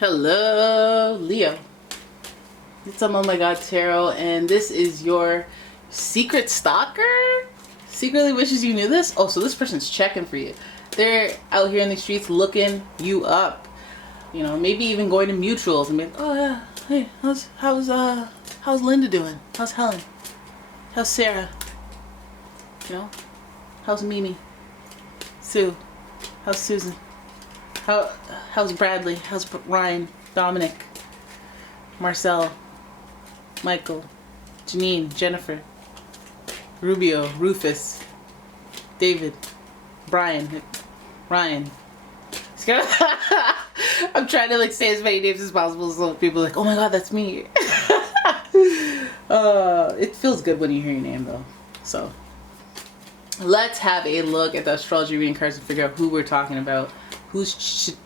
Hello, Leo. It's umomgtarot, and this is your secret stalker? Secretly wishes you knew this? Oh, so this person's checking for you. They're out here in the streets looking you up. You know, maybe even going to mutuals and be like, oh yeah, hey, how's Linda doing? How's Helen? How's Sarah? You know? How's Mimi? Sue? How's Susan? How's Bradley? How's Ryan? Dominic? Marcel? Michael? Janine? Jennifer? Rubio? Rufus? David? Brian? Ryan? I'm trying to say as many names as possible so people are like, oh my god, that's me. It feels good when you hear your name though. So let's have a look at the astrology reading cards and figure out who we're talking about. Who's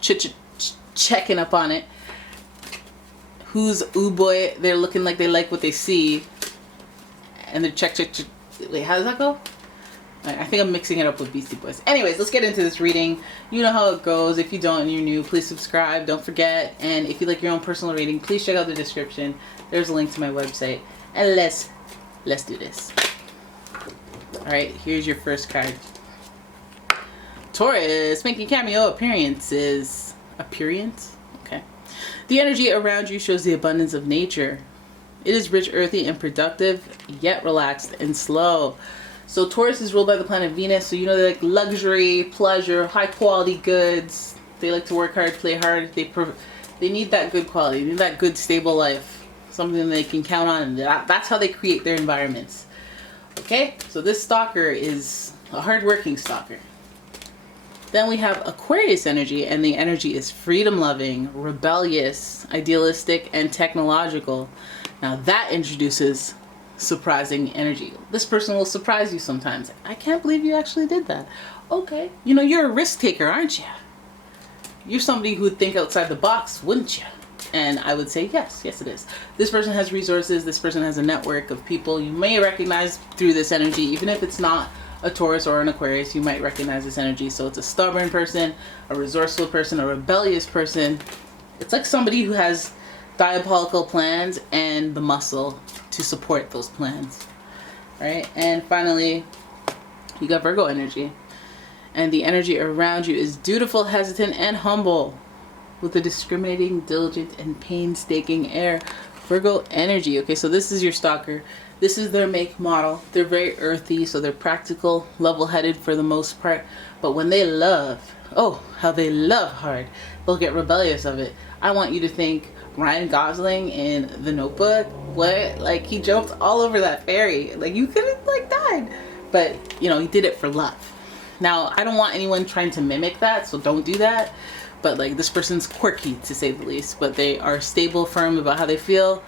checking up on it? Who's, ooh boy, they're looking like they like what they see. And they're check. Wait, how does that go? I think I'm mixing it up with Beastie Boys. Anyways, let's get into this reading. You know how it goes. If you don't and you're new, please subscribe. Don't forget. And if you like your own personal reading, please check out the description. There's a link to my website. And let's do this. Alright, here's your first card. Taurus, making cameo appearances. Appearance? Okay. The energy around you shows the abundance of nature. It is rich, earthy, and productive, yet relaxed and slow. So Taurus is ruled by the planet Venus, so you know they like luxury, pleasure, high quality goods. They like to work hard, play hard. They need that good quality. They need that good, stable life. Something they can count on, and that's how they create their environments. Okay? So this stalker is a hard-working stalker. Then we have Aquarius energy, and the energy is freedom-loving, rebellious, idealistic, and technological. Now that introduces surprising energy. This person will surprise you sometimes. I can't believe you actually did that. Okay. You know, you're a risk taker, aren't you? You're somebody who would think outside the box, wouldn't you? And I would say yes. Yes, it is. This person has resources. This person has a network of people you may recognize through this energy, even if it's not a Taurus or an Aquarius, you might recognize this energy. So it's a stubborn person, a resourceful person, a rebellious person. It's like somebody who has diabolical plans and the muscle to support those plans. Right? And finally, you got Virgo energy. And the energy around you is dutiful, hesitant, and humble, with a discriminating, diligent, and painstaking air. Virgo energy. Okay, so this is your stalker. This is their make model. They're very earthy, so they're practical, level-headed for the most part. But when they love, oh, how they love hard, they'll get rebellious of it. I want you to think Ryan Gosling in The Notebook. What? Like, he jumped all over that ferry. Like, you could have, died. But, you know, he did it for love. Now, I don't want anyone trying to mimic that, so don't do that. But, this person's quirky, to say the least. But they are stable, firm about how they feel.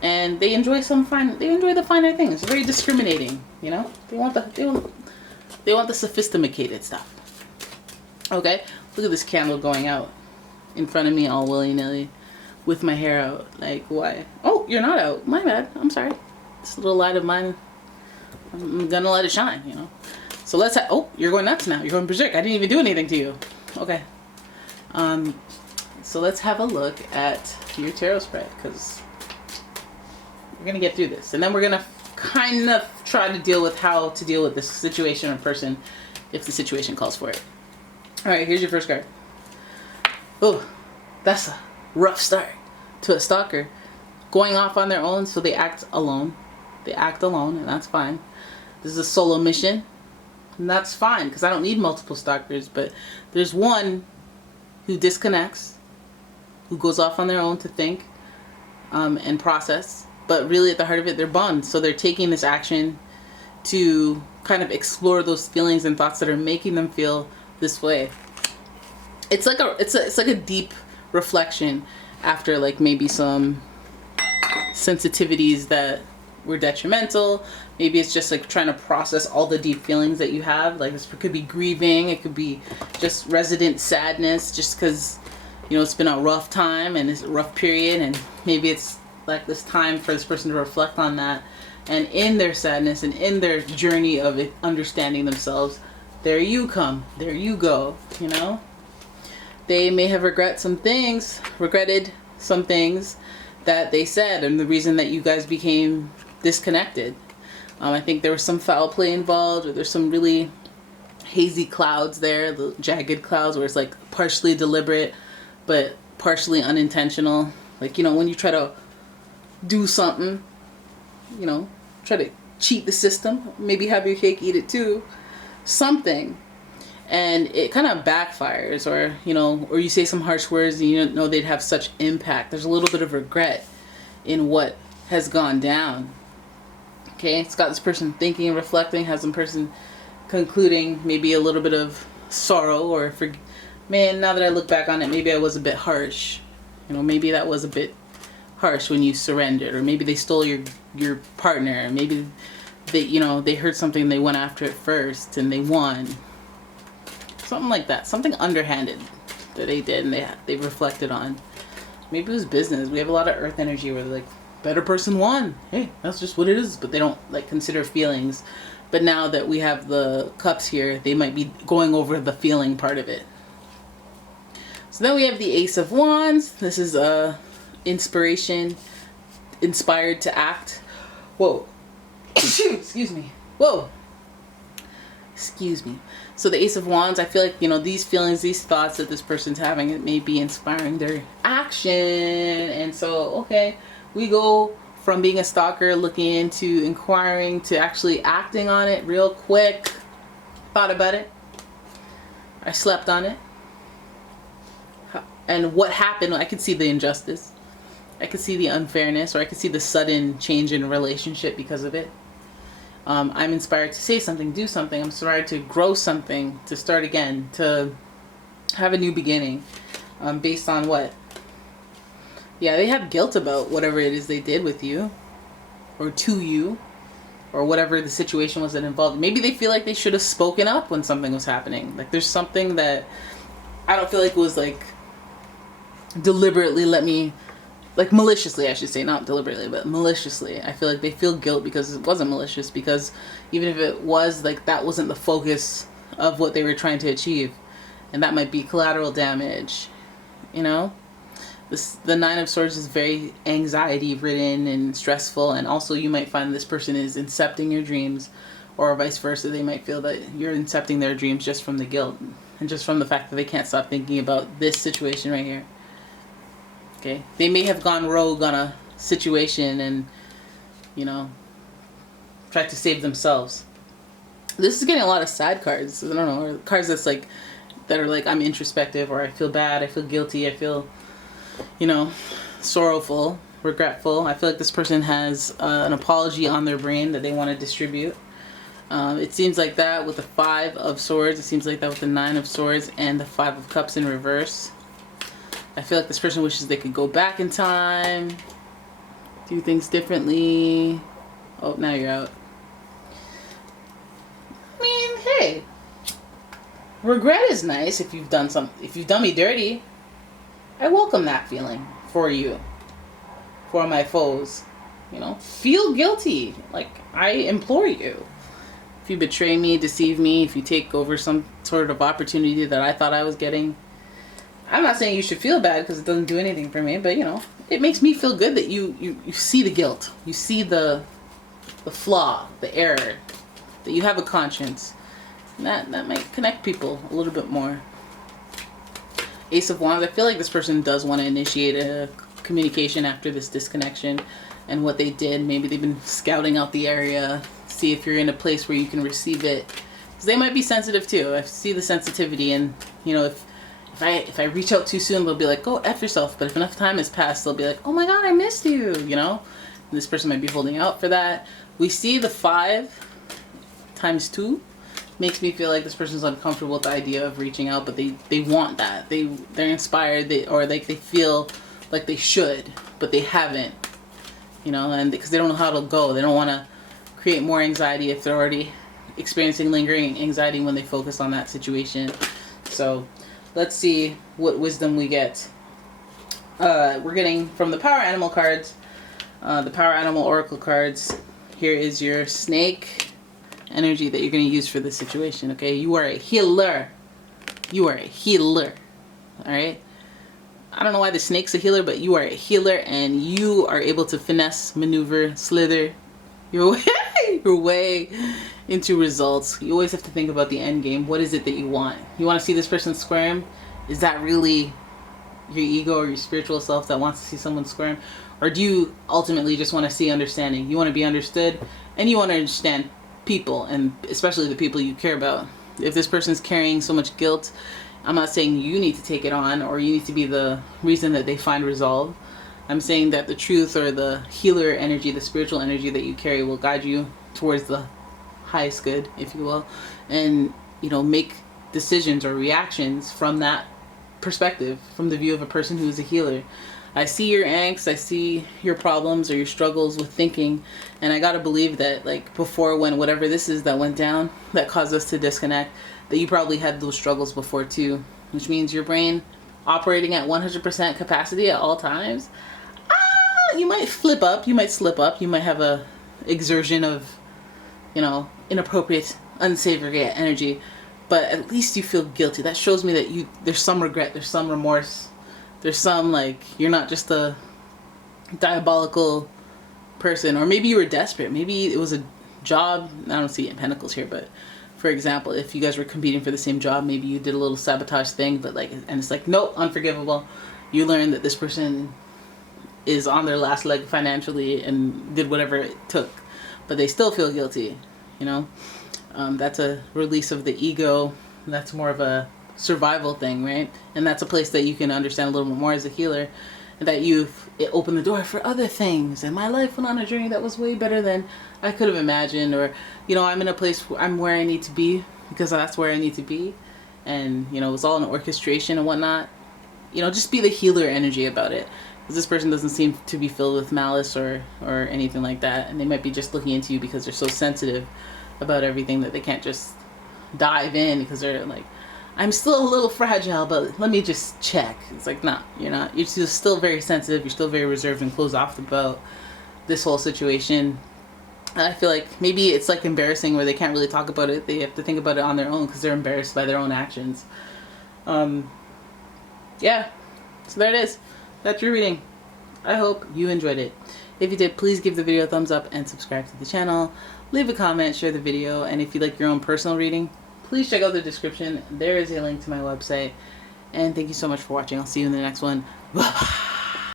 And they enjoy the finer things. Very discriminating, you know? They want the sophisticated stuff. Okay? Look at this candle going out in front of me all willy-nilly with my hair out. Like, why? Oh, you're not out. My bad. I'm sorry. This little light of mine, I'm gonna let it shine, you know? So oh, you're going nuts now. You're going berserk. I didn't even do anything to you. Okay. So let's have a look at your tarot spread, because we're going to get through this. And then we're going to kind of try to deal with how to deal with this situation or person if the situation calls for it. Alright, here's your first card. Oh, that's a rough start to a stalker. Going off on their own, so they act alone. They act alone, and that's fine. This is a solo mission, and that's fine, because I don't need multiple stalkers, but there's one who disconnects, who goes off on their own to think and process. But really, at the heart of it, they're bummed. So they're taking this action to kind of explore those feelings and thoughts that are making them feel this way. It's like a deep reflection after maybe some sensitivities that were detrimental. Maybe it's just trying to process all the deep feelings that you have. This could be grieving. It could be just resident sadness, just because it's been a rough time and it's a rough period, and maybe it's this time for this person to reflect on that, and in their sadness and in their journey of understanding themselves, there you come, there you go, you know. They may have regretted some things that they said, and the reason that you guys became disconnected. I think there was some foul play involved, or there's some really hazy clouds there, the jagged clouds, where it's like partially deliberate but partially unintentional. Like, you know, when you try to do something, you know, try to cheat the system, maybe have your cake, eat it too, something, and it kind of backfires, or, you know, or you say some harsh words and you don't know they'd have such impact. There's a little bit of regret in what has gone down. Okay, it's got this person thinking and reflecting, has some person concluding maybe a little bit of sorrow, or man, now that I look back on it, maybe I was a bit harsh. You know, maybe that was a bit harsh when you surrendered, or maybe they stole your partner, or maybe they, you know, they heard something, they went after it first and they won. Something like that, something underhanded that they did and they reflected on. Maybe it was business. We have a lot of earth energy where they're like, better person won. Hey, that's just what it is. But they don't like consider feelings. But now that we have the cups here, they might be going over the feeling part of it. So then we have the Ace of Wands. This is inspiration, inspired to act. Whoa. Excuse me. Whoa. Excuse me. So the Ace of Wands, I feel like, you know, these feelings, these thoughts that this person's having, it may be inspiring their action. And so, okay, we go from being a stalker, looking into inquiring, to actually acting on it real quick. Thought about it. I slept on it. And what happened, I could see the injustice. I could see the unfairness, or I could see the sudden change in a relationship because of it. I'm inspired to say something, do something. I'm inspired to grow something, to start again, to have a new beginning. Based on what? Yeah, they have guilt about whatever it is they did with you, or to you, or whatever the situation was that involved. Maybe they feel like they should have spoken up when something was happening. Like, there's something that I don't feel like was like deliberately like maliciously, I should say, not deliberately, but maliciously. I feel like they feel guilt because it wasn't malicious, because even if it was, like, that wasn't the focus of what they were trying to achieve. And that might be collateral damage, you know? The Nine of Swords is very anxiety ridden and stressful, and also you might find this person is incepting your dreams, or vice versa. They might feel that you're incepting their dreams just from the guilt and just from the fact that they can't stop thinking about this situation right here. Okay, they may have gone rogue on a situation and, you know, tried to save themselves. This is getting a lot of sad cards. I don't know, or cards that are like, I'm introspective, or I feel bad, I feel guilty, I feel, you know, sorrowful, regretful. I feel like this person has an apology on their brain that they want to distribute. It seems like that with the Five of Swords. It seems like that with the Nine of Swords and the Five of Cups in reverse. I feel like this person wishes they could go back in time, do things differently. Oh, now you're out. I mean, hey, regret is nice if you've done if you've done me dirty. I welcome that feeling for you, for my foes. You know, feel guilty. Like, I implore you. If you betray me, deceive me, if you take over some sort of opportunity that I thought I was getting, I'm not saying you should feel bad because it doesn't do anything for me, but, you know, it makes me feel good that you see the guilt. You see the flaw, the error, that you have a conscience. And that might connect people a little bit more. Ace of Wands, I feel like this person does want to initiate a communication after this disconnection and what they did. Maybe they've been scouting out the area, see if you're in a place where you can receive it. Because they might be sensitive too. I see the sensitivity, and, you know, if I reach out too soon, they'll be like, go F yourself. But if enough time has passed, they'll be like, oh my God, I missed you, you know? And this person might be holding out for that. We see the 5 times 2. Makes me feel like this person's uncomfortable with the idea of reaching out, but they want that. They're inspired, or like they feel like they should, but they haven't. You know, and because they don't know how it'll go. They don't want to create more anxiety if they're already experiencing lingering anxiety when they focus on that situation. So let's see what wisdom we get. We're getting from the Power Animal cards, the Power Animal Oracle cards. Here is your snake energy that you're going to use for this situation. Okay, you are a healer. You are a healer. All right. I don't know why the snake's a healer, but you are a healer, and you are able to finesse, maneuver, slither your way, your way into results. You always have to think about the end game. What is it that you want? You want to see this person squirm? Is that really your ego or your spiritual self that wants to see someone squirm? Or do you ultimately just want to see understanding? You want to be understood, and you want to understand people, and especially the people you care about. If this person's carrying so much guilt, I'm not saying you need to take it on or you need to be the reason that they find resolve. I'm saying that the truth or the healer energy, the spiritual energy that you carry will guide you towards the highest good, if you will, and, you know, make decisions or reactions from that perspective, from the view of a person who is a healer. I see your angst, I see your problems or your struggles with thinking, and I gotta believe that, like, before, when whatever this is that went down that caused us to disconnect, that you probably had those struggles before too, which means your brain operating at 100% capacity at all times. You might flip up, you might slip up, you might have a exertion of, you know, inappropriate, unsavory energy, but at least you feel guilty. That shows me that there's some regret, there's some remorse, there's some, like, you're not just a diabolical person. Or maybe you were desperate, maybe it was a job. I don't see pentacles here, but for example, if you guys were competing for the same job, maybe you did a little sabotage thing, but like, and it's like, nope, unforgivable. You learn that this person is on their last leg financially and did whatever it took, but they still feel guilty, you know? That's a release of the ego. That's more of a survival thing, right? And that's a place that you can understand a little bit more as a healer, that it opened the door for other things, and my life went on a journey that was way better than I could have imagined. Or, you know, I'm in a place where I'm where I need to be because that's where I need to be, and, you know, it was all an orchestration and whatnot. You know, just be the healer energy about it, because this person doesn't seem to be filled with malice or anything like that, and they might be just looking into you because they're so sensitive about everything that they can't just dive in, because they're like, I'm still a little fragile, but let me just check. It's like, nah, you're not. You're still very sensitive. You're still very reserved and closed off about this whole situation. I feel like maybe it's like embarrassing where they can't really talk about it. They have to think about it on their own because they're embarrassed by their own actions. Yeah, so there it is. That's your reading. I hope you enjoyed it. If you did, please give the video a thumbs up and subscribe to the channel. Leave a comment, share the video, and if you'd like your own personal reading, please check out the description. There is a link to my website. And thank you so much for watching. I'll see you in the next one. Bye-bye.